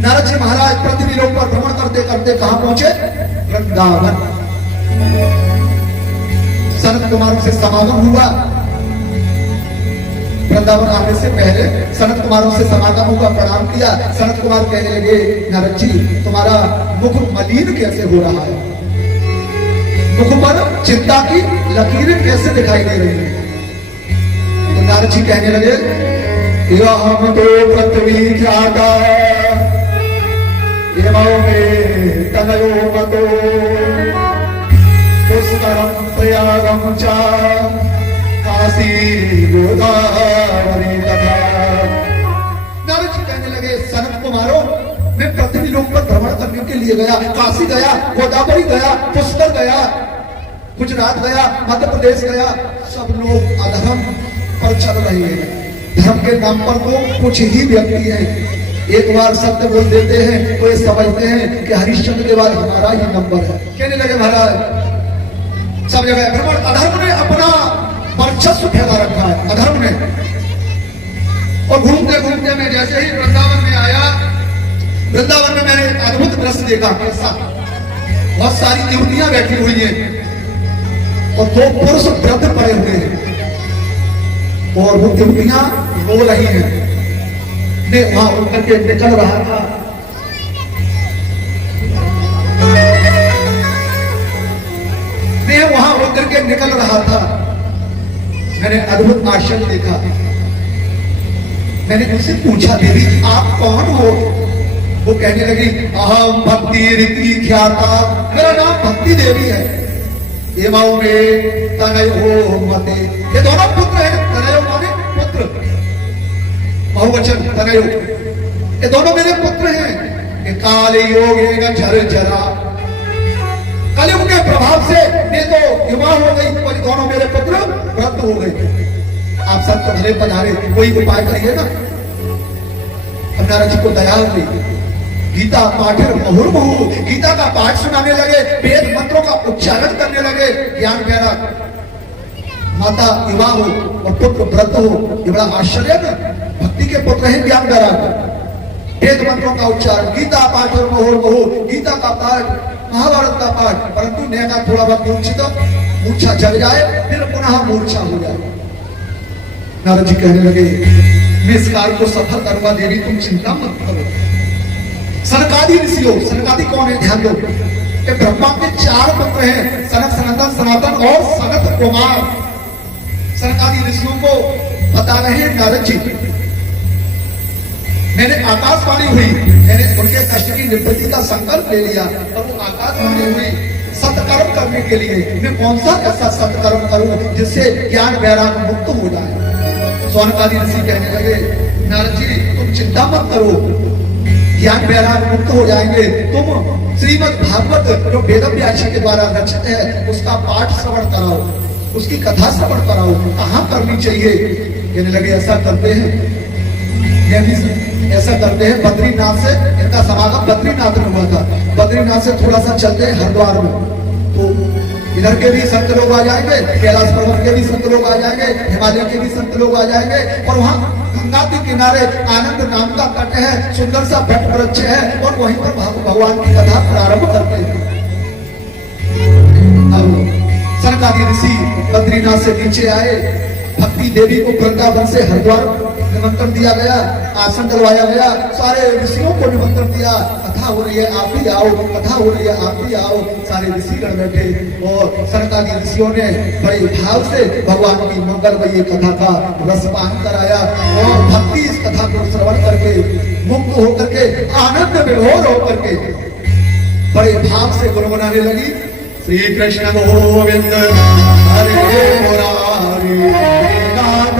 नारद जी महाराज पृथ्वी लोक पर भ्रमण करते करते कहां पहुंचे? वृंदावन। सनत कुमारों से समागम हुआ। वृंदावन आने से पहले सनत कुमारों से समागम हुआ, प्रणाम किया। सनत कुमार कहने लगे, नारद जी तुम्हारा मुख मलिन कैसे हो रहा है? मुख पर चिंता की लकीरें कैसे दिखाई दे रही है? तो नारद जी कहने लगे, हम तो पृथ्वी ख्याता तनयो मतो पुष्करम प्रयागम च काशी गोदावरी तथा। नारद जी कहने लगे, सनत कुमारों मैं पृथ्वी लोक पर भ्रमण करने के लिए गया, काशी गया, गोदावरी गया, पुष्कर गया, गुजरात गया, मध्य प्रदेश गया। सब लोग अधर्म पर चल रहे हैं। धर्म के नाम पर तो कुछ ही व्यक्ति हैं, एक बार सत्य बोल देते हैं तो ये समझते हैं कि हरिश्चंद्र के बाद हमारा ही नंबर है। कहने लगे महाराज सब जगह भ्रमण, अधर्म ने अपना वर्चस्व फैला रखा है, अधर्म ने। और घूमते घूमते मैं जैसे ही वृंदावन में आया, वृंदावन में मैंने अद्भुत दृश्य देखा। कैसा? बहुत सारी युवतियां बैठी हुई हैं और दो पुरुष वृद्ध पड़े हुए हैं और वो युवतियां रो रही हैं। मैं वहां उतर के निकल रहा था, मैं वहां उतर के निकल रहा था। मैंने अद्भुत आश्चर्य देखा। मैंने उनसे पूछा, देवी आप कौन हो? वो कहने लगी, अहम भक्ति रीति ख्याता, मेरा नाम भक्ति देवी है। एवं में तनयो मते, ये दोनों पुत्र हैं। तनयो माने पुत्र, बहुवचन तनयो, ये दोनों मेरे पुत्र हैं। ये काले योग झर झरा, कलयुग के प्रभाव से मैं तो युवा हो गई और ये दोनों मेरे पुत्र वृद्ध हो गए। आप सब तो भले पधारे, कोई उपाय करिए ना। अब नारद जी को दया हुई, गीता पाठर मुहुर्मुहु, गीता का पाठ सुनाने लगे, वेद मंत्रों का उच्चारण करने लगे। ज्ञान प्यारा, माता युवा हो और पुत्र वृद्ध हो, ये बड़ा आश्चर्य है ना। भक्ति के पुत्र हैं ज्ञान प्यारा। वेद मंत्रों का उच्चारण, गीता पाठ और मुहुर्मुहु, गीता का पाठ, महाभारत का पाठ, परंतु नेका थोड़ा बहुत मूर्छित, मूर्छा जग जाए फिर पुनः मूर्छा हो जाए। नारद जी कहने लगे, मैं इस कार्य को सफल करूंगा देवी, तुम चिंता मत करो। सनकादि ऋषियों, सनकादि कौन है ध्यान दो, कि ब्रह्मा के 4 पुत्र हैं, सनक, सनातन, सनातन और सनत कुमार। सनकादि ऋषियों को बता रहे हैं नारद जी। मैंने आकाशवाणी हुई, मैंने उनके कष्ट की निवृत्ति का संकल्प ले लिया और वो आकाशवाणी हुई सत्कर्म करने के लिए। मैं कौन सा ऐसा सत्कर्म करूं जिससे ज्ञान वैराग मुक्त हो जाए? सौनकादि ऋषि कहने लगे, नारद जी तुम चिंता मत करो, ज्ञान वैराग मुक्त हो जाएंगे। तुम श्रीमद् भागवत जो वेद व्यास के द्वारा रचित है उसका पाठ श्रवण कराओ, उसकी कथा श्रवण कराओ। कहाँ करनी चाहिए? कहने लगे ऐसा करते हैं, ऐसा करते हैं बद्रीनाथ से, इनका समागम बद्रीनाथ में हुआ था। बद्रीनाथ से थोड़ा सा चलते हैं हरिद्वार में, तो इधर के भी संत लोग आ जाएंगे, कैलाश पर्वत के भी संत लोग आ जाएंगे, हिमालय के भी संत लोग आ जाएंगे। और वहाँ गंगा के किनारे आनंद नाम का तट है, सुंदर सा वट वृक्ष है और वहीं पर भगवान की कथा प्रारंभ करते हैं। अब सनकादि ऋषि बद्रीनाथ से नीचे आए, भक्ति देवी को वृंदावन से हरिद्वार निमंत्रण दिया गया, आसन डलवाया गया, सारे ऋषियों को निमंत्रण दिया। कथा हो रही है आप भी आओ, कथा हो रही है आप भी आओ। सारे ऋषिगण बैठे और सनकादि ऋषियों ने बड़े भाव से भगवान की मंगलमयी कथा का रसपान कराया और भक्ति इस कथा को श्रवण करके मुक्त होकर के आनंद विभोर होकर के बड़े भाव से गुनगुनाने लगी। श्री कृष्ण गोविंद हरे मुरारी नाथ